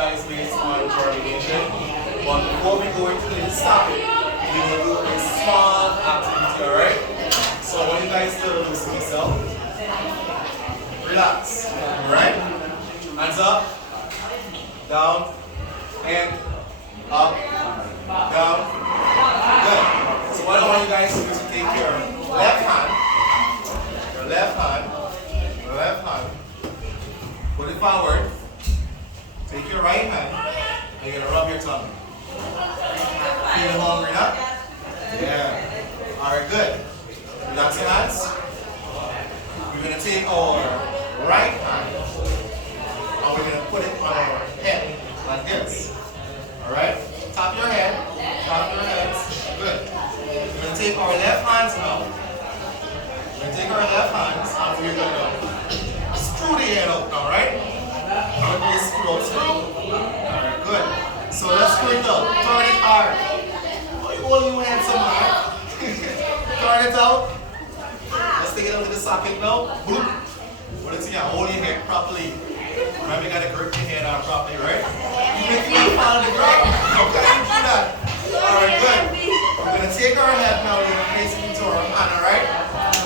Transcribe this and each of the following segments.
guys based on germination. But before we go into this topic, we will do a small activity, alright? So I want you guys to listen to yourself. Relax. Alright? Hands up, down, and up, down. Good. So what I want you guys to do is to take your left hand, put it forward. Take your right hand and you're gonna rub your tongue. Feel hungry, huh? Yeah. Alright, good. Relax your hands. We're gonna take our right hand and we're gonna put it on our head like this. Alright? Tap your head. Tap your heads. Good. We're gonna take our left hands now. We're gonna take our left hands and we're gonna screw the head out now, right? Put this screw out. Screw. Alright, good. So let's screw it out. Turn it hard. Oh, you hold your head some hard. Turn it out. Let's take it out to the socket now. Boom. Put it in your hold your head properly. Remember, you gotta grip your head out properly, right? Even if you fall on the ground. Okay, you do that. Alright, good. We're gonna take our head now, we're gonna place it into our hand, alright?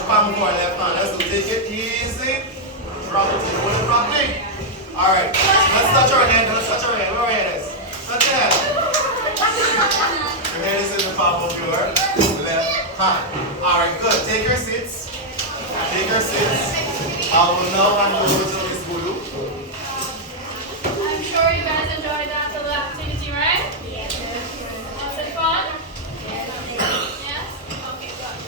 Palm of our left hand. Let's go. Take it easy. Drop it. Hold it properly. Alright. Let's touch our head. Let's touch our head. Where our head is? Touch your head. Your head is in the palm of your left hand. Alright, good. Take your seats. Take your seats. I will now hand over to Miss Bulu. I'm sure you guys enjoyed that little activity, right? Yes. Was it fun? Yes? Okay, good.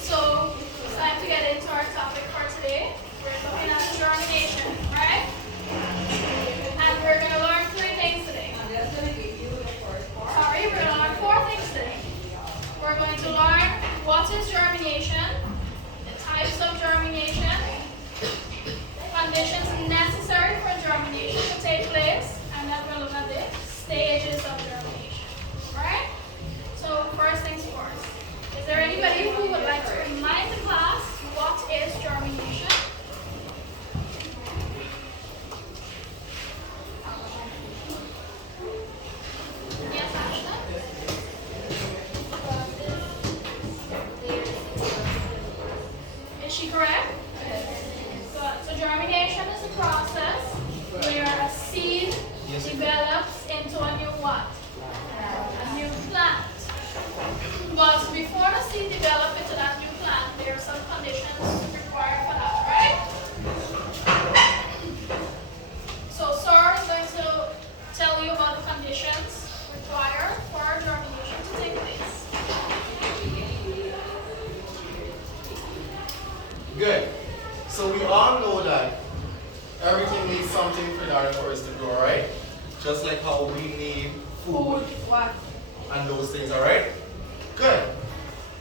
So, it's time to get into our topic for today. We're looking at germination, right? And we're going to learn 3 things today. Sorry, we're going to learn 4 things today. We're going to learn what is germination, the types of germination, conditions necessary for germination to take place, and then we'll look at the stages of germination. Alright? So first things first. Is there anybody who would like to remind the class what is germination? Yes, Ashley? Is she correct? So germination is a process where a seed develops into a new what? A new plant. But before the seed develops into that new plant, there are some conditions required for that, right? So Sir is going to tell you about the conditions required for germination to take place. Good. So we all know that everything needs something in order for us to grow, right? Just like how we need food What? and those things, alright? Good.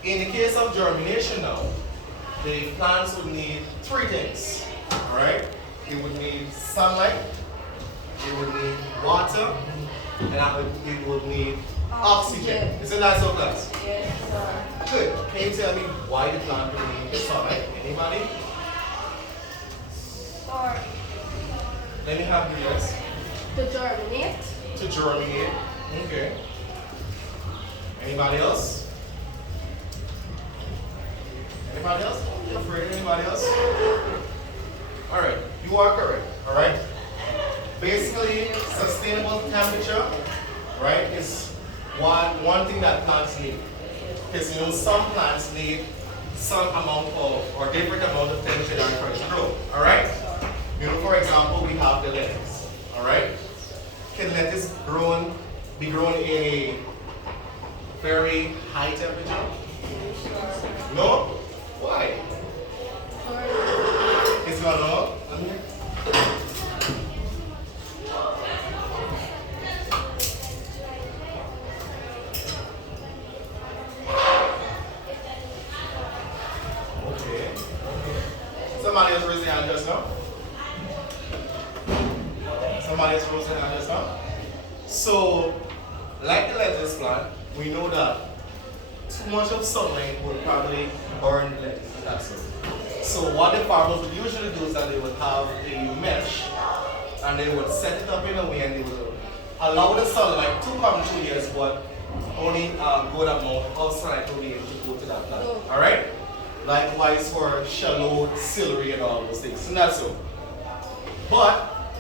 In the case of germination now, the plants would need 3 things, alright? It would need sunlight, it would need water, and it would need oxygen. Isn't that so, class? Yes, sir. Good. Can you tell me why the plant would need sunlight? Anybody? Or Let me have the yes. to germinate. To germinate. Okay. Anybody else? Anybody else? Don't be afraid. Anybody else? Alright, you are correct. Alright? Basically, sustainable temperature, right, is one thing that plants need. Because you know some plants need some amount of or different amount of temperature in order for it to grow. Alright? You know, for example, we have the lettuce. Alright? Can lettuce be grown in a very high temperature? No? Why? It's not no? Okay. Somebody else raised their hand just now? Somebody else raised their hand just now? So, like the lettuce plant, we know that too much of sunlight would probably burn the lettuce. That's it. So what the farmers would usually do is that they would have a mesh and they would set it up in a way and they would allow the sunlight to come through here, but only good amount of sunlight will be able to go to that plant. Alright? Likewise for shallow celery and all those things. So that's so. But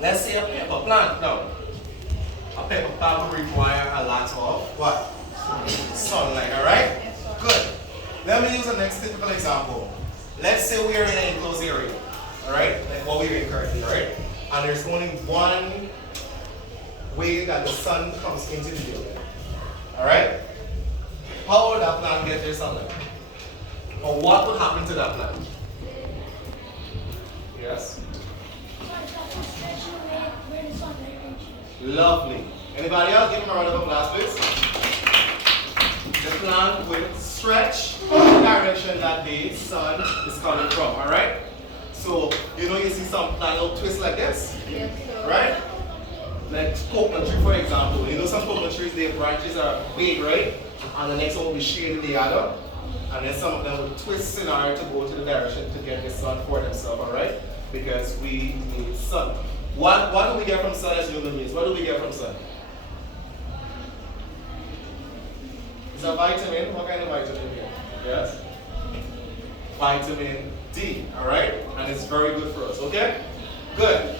let's say a pepper plant now. A pepper plant will require a lot of what? Sunlight, alright? Good. Let me use the next typical example. Let's say we are in an enclosed area. Alright? Like what we're in currently, alright? And there's only one way that the sun comes into the building. Alright? How would that plant get their sunlight? Or what would happen to that plant? Yes? Lovely. Anybody else? Give him a round of applause, please. The plant will stretch in the direction that the sun is coming from. Alright? So, you know you see some plant will twist like this? Yes, sir. Right? Like coconut tree, for example. You know some coconut trees, their branches are big, right? And the next one will be shading the other. And then some of them will twist in order to go to the direction to get the sun for themselves, alright? Because we need sun. What do we get from sun as human beings? What do we get from sun? It's a vitamin. What kind of vitamin here? Yes? Vitamin D, alright? And it's very good for us, okay? Good.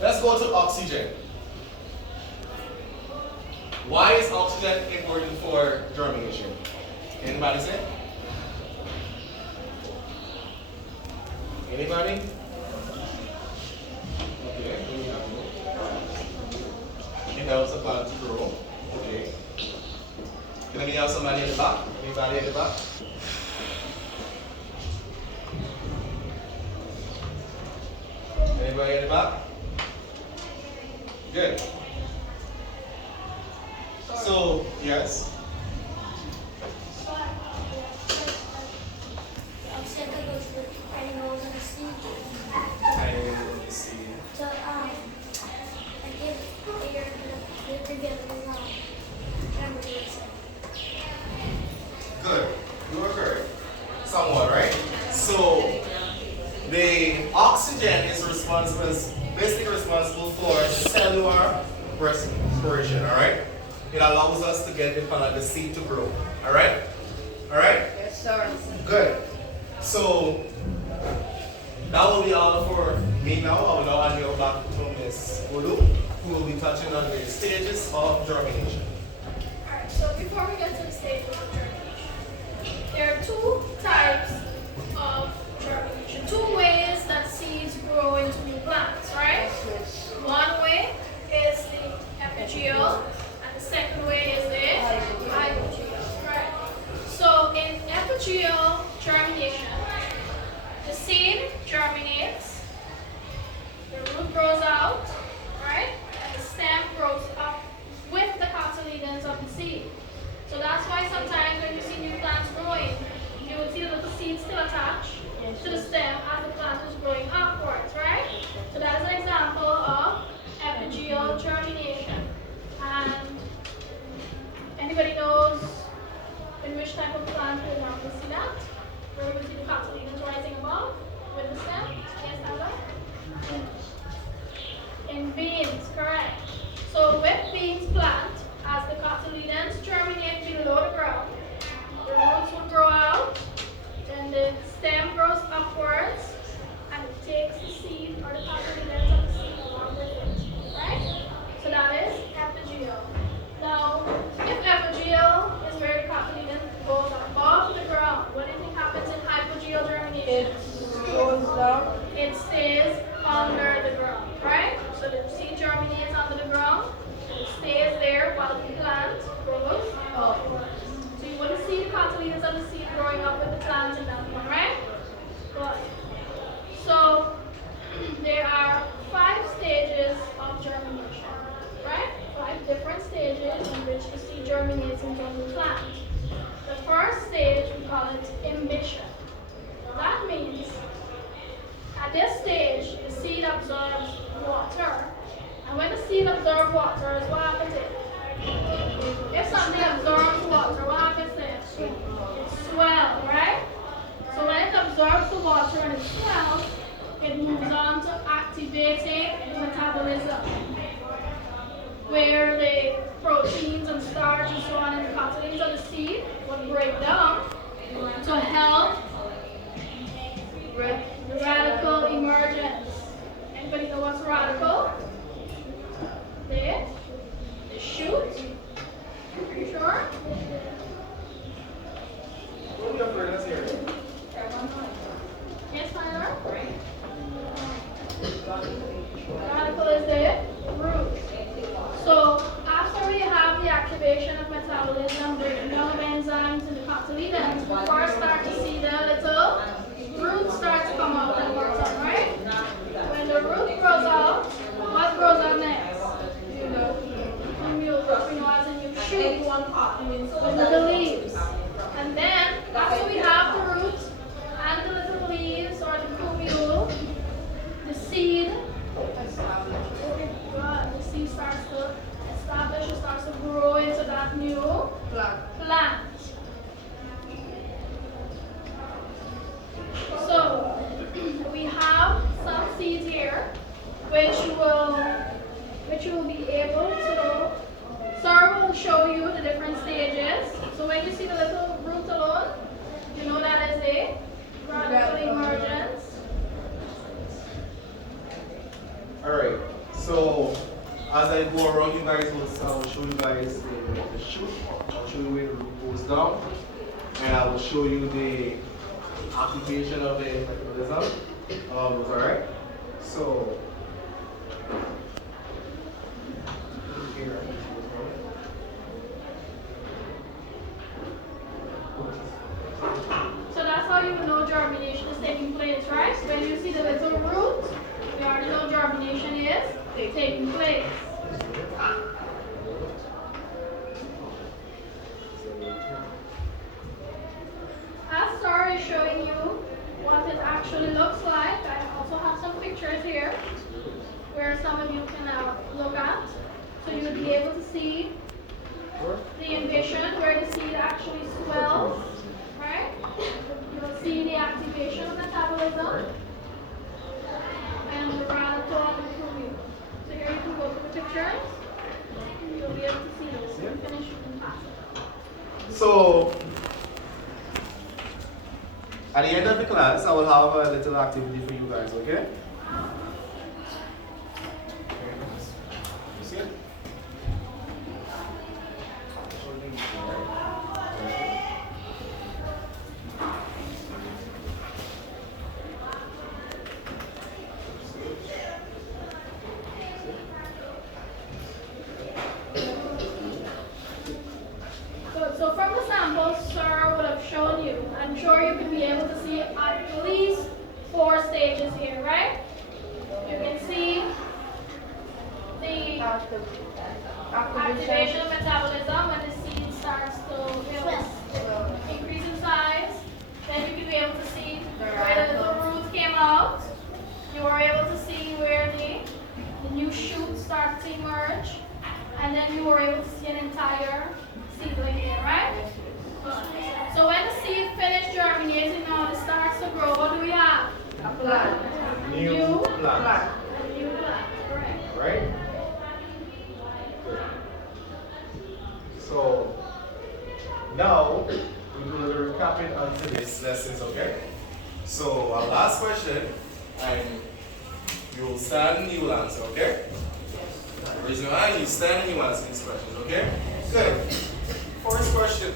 Let's go to oxygen. Why is oxygen important for germination? Anybody say? Anybody? Okay, it helps the plant to grow. Okay. Can I have somebody in the back? Anybody in the back? Anybody in the back? Good. So, yes? Animals in the sea. Animals in the sea. So, I give bigger together remember what it said. Good. You were correct. Somewhat, right? So, the oxygen is basically responsible for cellular respiration, alright? It allows us to get the seed to grow. Alright? Alright? Yes, sir. Good. So, that will be all for me now. I will now hand you back to Ms. Odu, who will be touching on the stages of germination. Alright, so before we get to the stage of germination, there are two types of germination, two ways that seeds grow into new plants, right? One way is the epigeo, and the second way is the hypogeo, right? So in epigeo germination, the seed germinates, the root grows out, right? And the stem grows up with the cotyledons of the seed. So that's why sometimes when you see new plants growing, you will see the little seeds still attached to the stem as the plant is growing upwards, right? So that is an example of epigeo germination. And anybody knows in which type of plant we normally see that? Where we see the cotyledons rising above with the stem? Yes, Ella? In beans, correct. So with beans plant, as the cotyledons germinate below the ground, the roots will grow out, then the stem grows upwards, and it takes the seed or the cotyledons of the seed along with it, right? So that is epigeo. Now, if epigeo is where the cotyledon goes above the ground, what do you think happens in hypogeo germination? It goes down. It stays under the ground, right? So the seed germinates under the ground, and it stays there while the plant grows upwards. So you want to see the cotyledons of the seed growing up with the plant in that one, right? Good. So there are 5 stages of germination, right? 5 different stages in which the seed germinates into a new plant. The first stage, we call it imbition. That means at this stage, the seed absorbs water. And when the seed absorbs water, what happens to it? If something absorbs water, what happens to it? It swells, right? So when it absorbs the water and it swells, it moves on to activating metabolism. where the proteins and starch and so on in the cotyledons of the seed would break down to help radical emergence. Anybody know what's radical? The shoot. Are you sure? What are you up for? Let's hear it. Yes, Tyler? Radical is the root. So after we have the activation of metabolism, breaking down of enzymes in the cotyledons, we first start to see the little roots start to come out at the bottom, right? When the root grows out, what grows out next? The mucus, we know as in you shoot with the leaves. And then, after we have the roots and the little leaves or the cumule, the seed starts to establish, it starts to grow into that new plant. So we have some seeds here which you will be able to, Sir will show you the different stages. So when you see the little root alone, you know that is a radical emergence. Alright, so as I go around, you guys I will show you guys the shoot. I'll show you where the root goes down. And I will show you the application of the metabolism. Alright, so here. So that's how you know germination is taking place, right? When you see the little root, we already know germination is taking place. As Star is showing you what it actually looks like, I also have some pictures here where some of you can look at. So you'll be able to see the ambition where the seed actually swells, right? You'll see the activation of metabolism and the radical of the cumule. So here you can go to the pictures. You'll be able to see this. When you finish, you can pass it. So at the end of the class, I will have a little activity for you guys, okay? You see it? So from the samples Sir would have shown you, I'm sure you can be able to see at least 4 stages here, right? You can see the activation of metabolism when the seed starts to increase in size. Then you can be able to see where the little root came out. You are able to see where the new shoot starts to emerge. And then you were able to see an entire seedling here, right? So when the seed finished germinating now, it starts to grow. What do we have? A plant. New plant. A new plant, correct. Right? So now we do a little recapping on today's lessons, okay? So our last question, and you will stand and you will answer, okay? Raise your hand, you stand and you answer these questions, okay? Good. First question.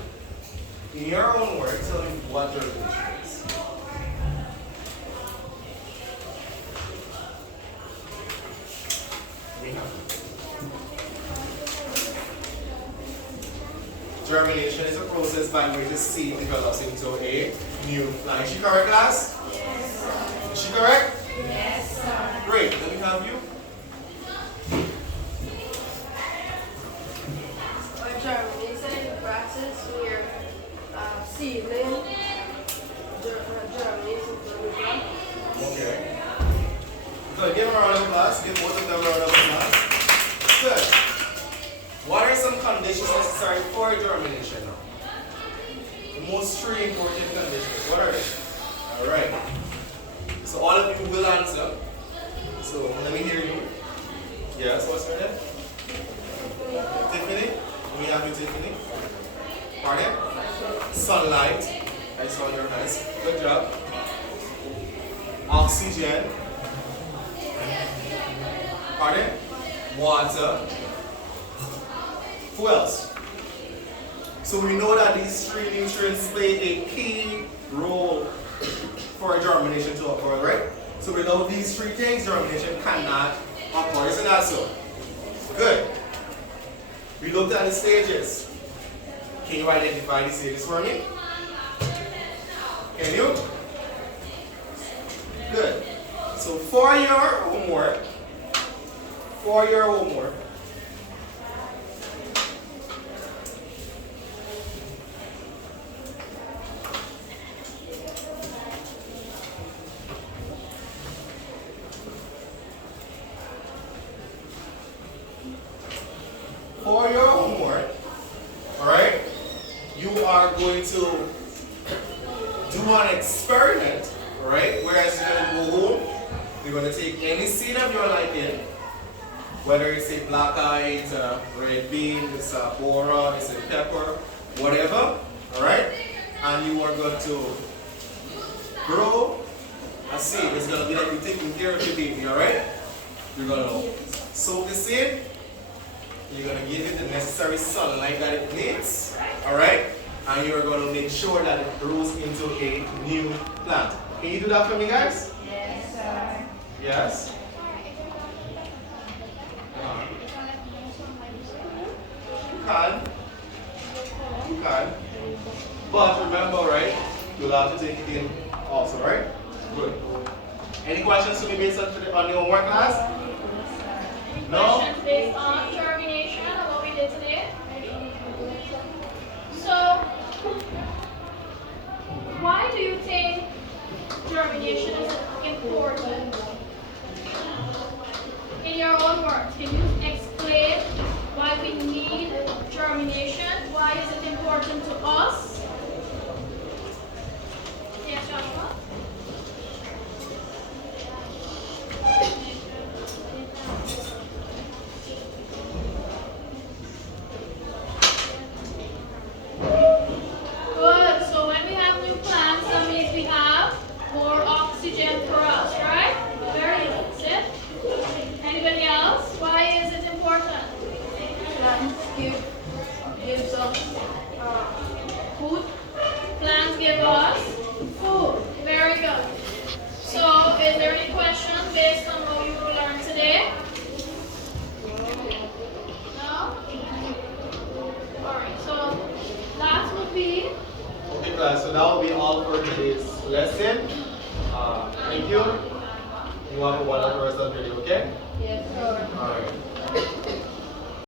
In your own words, tell me what germination is. Germination is a process by which the seed develops into a new plant. Is she correct, class? Yes, sir. Is she correct? Yes, sir. Great. Let me have you. Germination process where seedling germinates into a new plant. Okay. Good. Give them a round of applause. Give both of them a round of applause. Good. What are some conditions necessary for germination now? The most 3 important conditions. What are they? Alright. So all of you will answer. So let me hear you. Yes, what's your name? Tiffany? We have you, Tiffany. Pardon? Sunlight. I saw your hands. Good job. Oxygen. Pardon? Water. Who else? So we know that these three nutrients play a key role for germination to occur, right? So without these three things, germination cannot occur. Isn't that so? Good. We looked at the stages. Can you identify the stages for me? Can you? Good. So for your homework, all right, you are going to do an experiment, all right, whereas you're going to go home, you're going to take any seed of your liking, whether it's a black eye, it's a red bean, it's a bora, it's a pepper, whatever, all right, and you are going to grow a seed. It's going to be like you're taking care of your baby, all right? You're going to soak the seed. You're going to give it the necessary sunlight that it needs, all right? And you're going to make sure that it grows into a new plant. Can you do that for me, guys? Yes, sir. Yes? You can. But remember, right? You'll have to take it in also, right? Good. Any questions to be based on the homework class? Any No? questions based on germination and what we did today? So, why do you think germination is important? In your own words, can you explain why we need germination? Why is it important to us? Yes, Joshua? Good. So when we have new plants, that means we have more oxygen for us, right? Very good. Sit. Anybody else? Why is it important? Plants gives us food. Plants give us food. Very good. So is there any question based on what you learned today? No? Alright, so that would be Okay, class. So that will be all for today's lesson. Thank you. You have a wonderful rest of your day, okay? Yes, sir. All right.